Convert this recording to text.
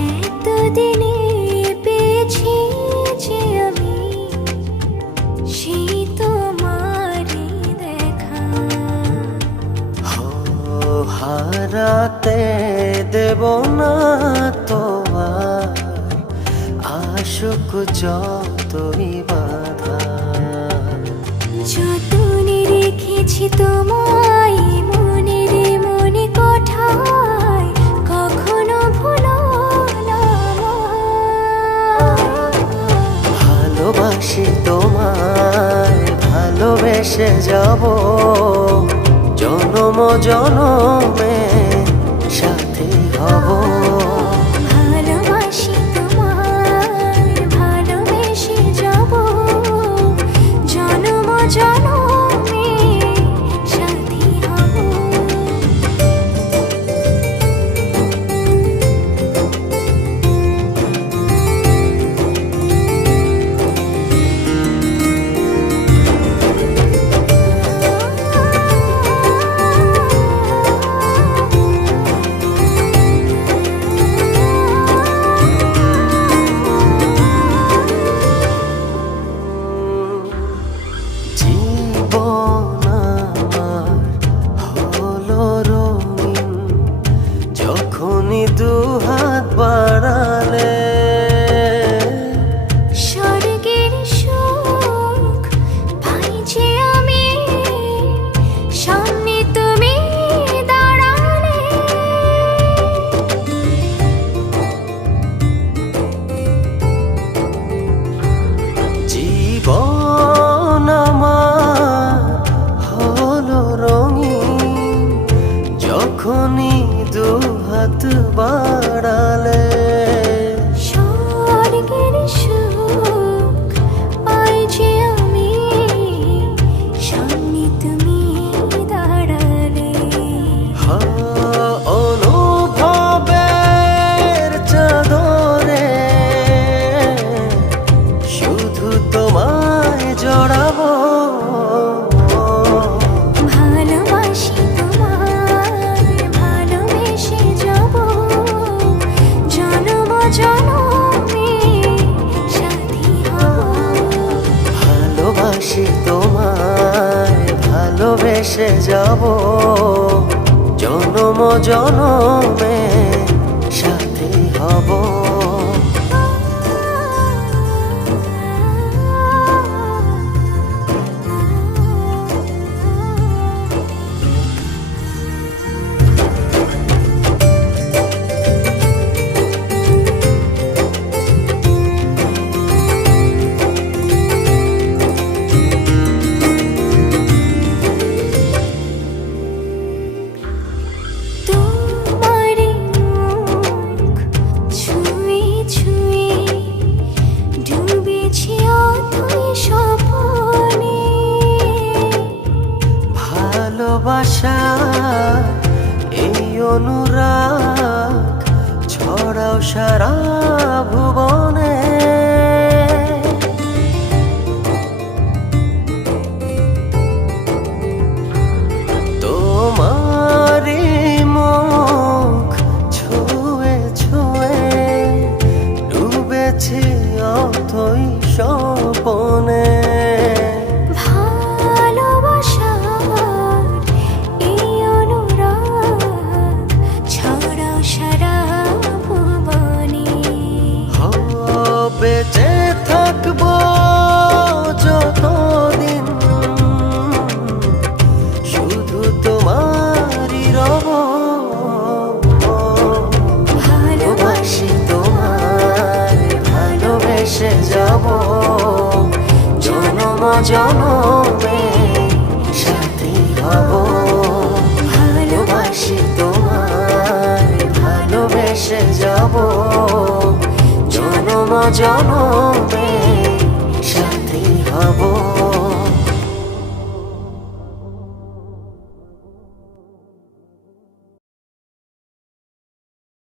এতদিনে পেয়েছি যে আমি সেই তোমারই দেখা। হারাতে দেব না তোমার আশুক যতই বাধা। যতনে রেখেছি তোমায় মনের মনে কোঠায়, কখনো ভুলো না আমায়। ভালোবাসি তোমায়, ভালোবেসে যাব জনম জনমে সাথী হব। ভালোবাসি তোমায়, ভালোবেসে যাব জনম জনমে সাথী হব। জীবন আমার হলো রঙিন যখনই দুহাত বাড়ালে। স্বর্গের সুখ পাই যে আমি সামনে তুমি দাঁড়ালে। জীবন আমার হলো রঙিন যখনই দুহাত বাড়ালে। স্বর্গের সুখ পাই যে আমি সামনে তুমি দাঁড়ালে। অনুভবের চাদরে শুধু তোমায় জড়াবো। ভালোবাসি তোমায়, ভালোবেসে যাব জনম জনমে সাথী হব। ভালোবাসি তোমায়, ভালোবেসে যাব জনম জনমে সাথী হব। তোমার মুখ ছুঁয়ে ছুঁয়ে ডুবেছি অথই স্বপ্নে। ভালোবাসা এই অনুরাগ ছড়াও সারা ভুবনে। তোমারই মুখ ছুঁয়ে ছুঁয়ে ডুবেছি অথই স্বপনে। ভালোবাসার এই অনুরাগ ছড়াও সারা ভুবনে। বেঁচে থাকবো যতদিন শুধু তোমারই রব। ভালোবাসি তোমায়, ভালোবেসে যাব জনম জনমে সাথী হব। ভালোবাসি তোমায়, ভালোবেসে যাব জনম জনমে সাথী হব।